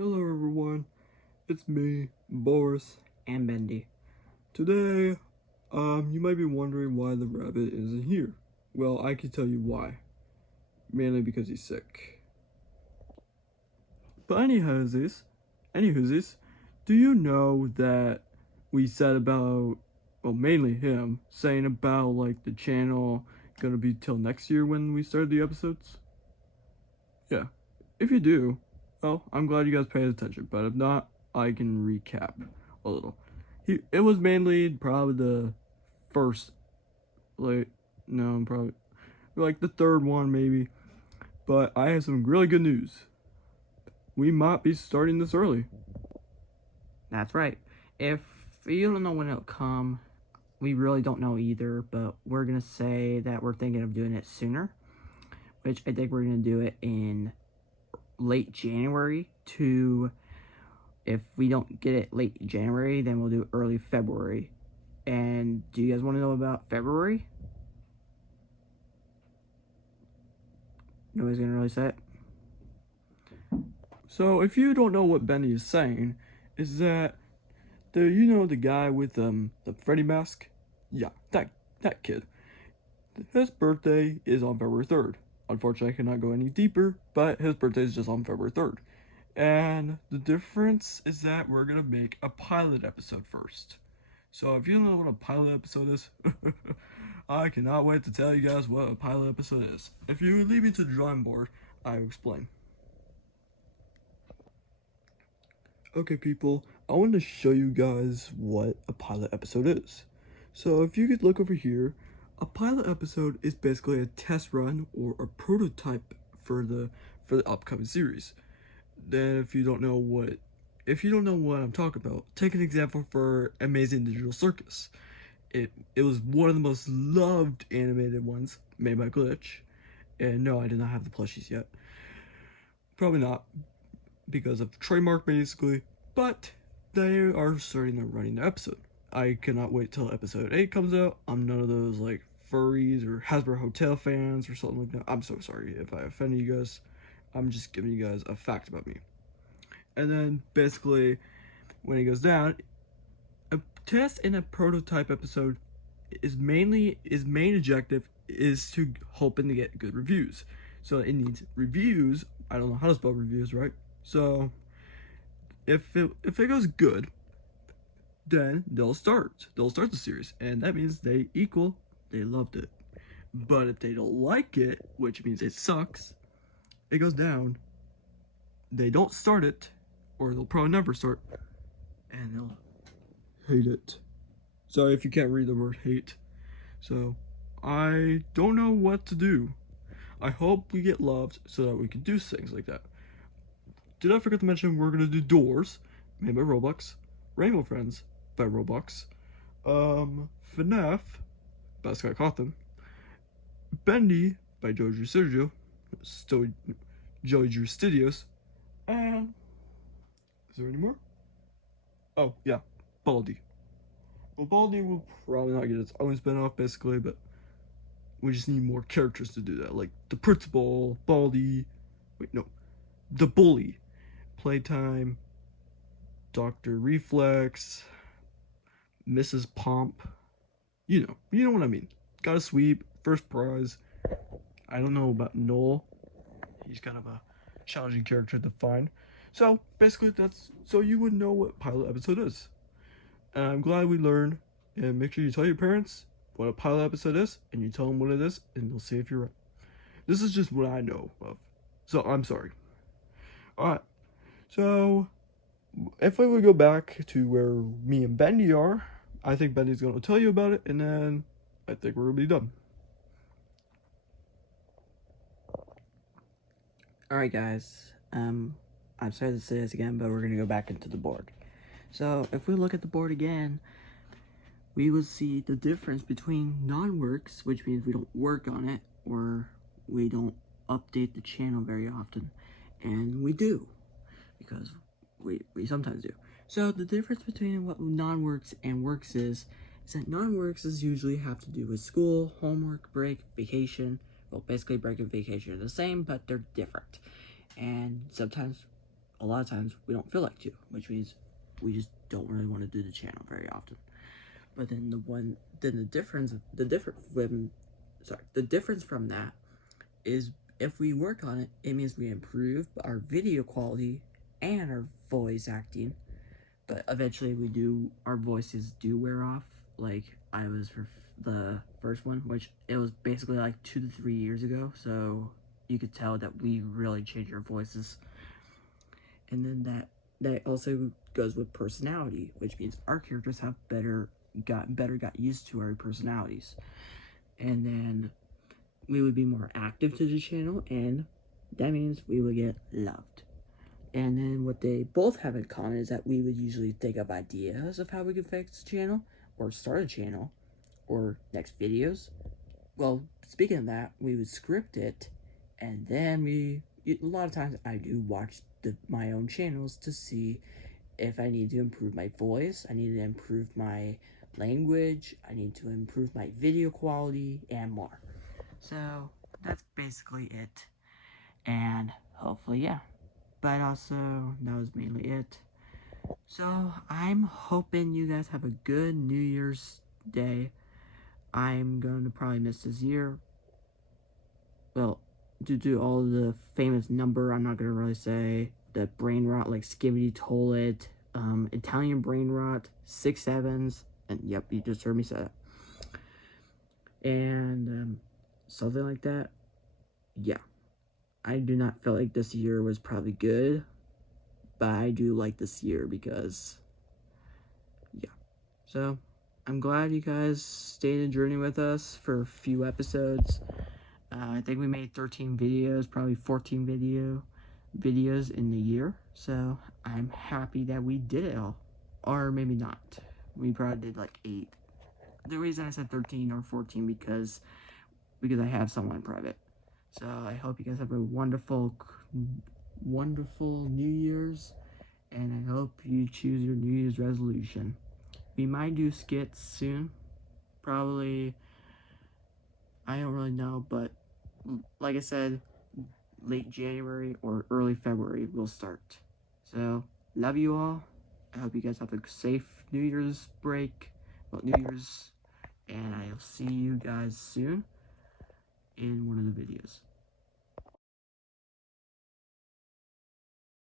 Hello everyone, it's me, Boris. And Bendy. Today, you might be wondering why the rabbit isn't here. Well, I can tell you why. Mainly because he's sick. But anywho's, do you know that we said about, well, mainly him, saying about, like, the channel gonna be till next year when we started the episodes? Yeah. If you do, well, I'm glad you guys paid attention, but if not, I can recap a little. It was mainly probably the first, like, no, probably like the third one maybe. But I have some really good news. We might be starting this early. That's right. If you don't know when it'll come, we really don't know either, but we're going to say that we're thinking of doing it sooner, which I think we're going to do it in late January to, if we don't get it late January, then we'll do early February. And do you guys want to know about February? Nobody's going to really say it? So if you don't know what Benny is saying, is that the guy with the Freddy mask? Yeah, that kid. His birthday is on February 3rd. Unfortunately, I cannot go any deeper, but his birthday is just on February 3rd. And the difference is that we're gonna make a pilot episode first. So if you don't know what a pilot episode is, I cannot wait to tell you guys what a pilot episode is. If you leave me to the drawing board, I will explain. Okay, people, I want to show you guys what a pilot episode is. So if you could look over here, a pilot episode is basically a test run or a prototype for the upcoming series. Then if you don't know what I'm talking about, take an example for Amazing Digital Circus. It was one of the most loved animated ones made by Glitch. And no, I did not have the plushies yet. Probably not, because of trademark basically, but they are starting to running the episode. I cannot wait till episode 8 comes out. I'm none of those like furries or Hasbro Hotel fans or something like that. I'm so sorry if I offended you guys. I'm just giving you guys a fact about me. And then basically when it goes down, a test and a prototype episode his main objective is to hoping to get good reviews. So it needs reviews. I don't know how to spell reviews, right? So if it goes good, then they'll start the series, and that means they loved it. But if they don't like it, which means it sucks, it goes down. They don't start it, or they'll probably never start, and they'll hate it. Sorry if you can't read the word hate. So I don't know what to do. I hope we get loved so that we can do things like that. Did I forget to mention we're gonna do Doors, made by Roblox, Rainbow Friends by Roblox, FNAF by Scott Cawthon, Bendy by Joey Drew Sergio, Joey Drew Studios, and is there any more? Oh yeah, Baldi. Well, Baldi will probably not get its own spin-off basically, but we just need more characters to do that, like the principal, Baldi, the bully, Playtime, Dr. Reflex, Mrs. Pomp. You know what I mean. Got a sweep, first prize. I don't know about Noel. He's kind of a challenging character to find. So basically that's so you would know what pilot episode is. And I'm glad we learned. And make sure you tell your parents what a pilot episode is, and you tell them what it is, and they'll see if you're right. This is just what I know of. So I'm sorry. Alright. So if we would go back to where me and Bendy are, I think Bendy's going to tell you about it, and then I think we're going to be done. Alright guys, I'm sorry to say this again, but we're going to go back into the board. So if we look at the board again, we will see the difference between non-works, which means we don't work on it, or we don't update the channel very often, and we do, because we sometimes do. So the difference between what non-works and works is that non-works is usually have to do with school, homework, break, vacation. Well, basically break and vacation are the same, but they're different. And sometimes a lot of times we don't feel like to, which means we just don't really want to do the channel very often. But then the difference from that is if we work on it, it means we improve our video quality and our voice acting. But eventually our voices do wear off, like I was for the first one, which it was basically like 2 to 3 years ago, so you could tell that we really changed our voices. And then that also goes with personality, which means our characters have got used to our personalities. And then we would be more active to the channel, and that means we would get loved. And then what they both have in common is that we would usually think of ideas of how we could fix the channel, or start a channel, or next videos. Well, speaking of that, we would script it, and then a lot of times I do watch my own channels to see if I need to improve my voice, I need to improve my language, I need to improve my video quality, and more. So that's basically it. And hopefully, yeah. But also, that was mainly it. So I'm hoping you guys have a good New Year's Day. I'm going to probably miss this year. Well, due to all the famous number, I'm not going to really say the brain rot, like Skibbity Toilet, Italian brain rot, 6 sevens, and yep, you just heard me say that. And something like that. Yeah. I do not feel like this year was probably good, but I do like this year because, yeah. So, I'm glad you guys stayed in the journey with us for a few episodes. I think we made 13 videos, probably 14 videos in the year. So, I'm happy that we did it all. Or maybe not. We probably did like 8. The reason I said 13 or 14 because I have someone private. So I hope you guys have a wonderful New Year's, and I hope you choose your New Year's resolution. We might do skits soon, probably, I don't really know, but like I said, late January or early February we'll start. So, love you all. I hope you guys have a safe New Year's break, and I'll see you guys soon in one of the videos.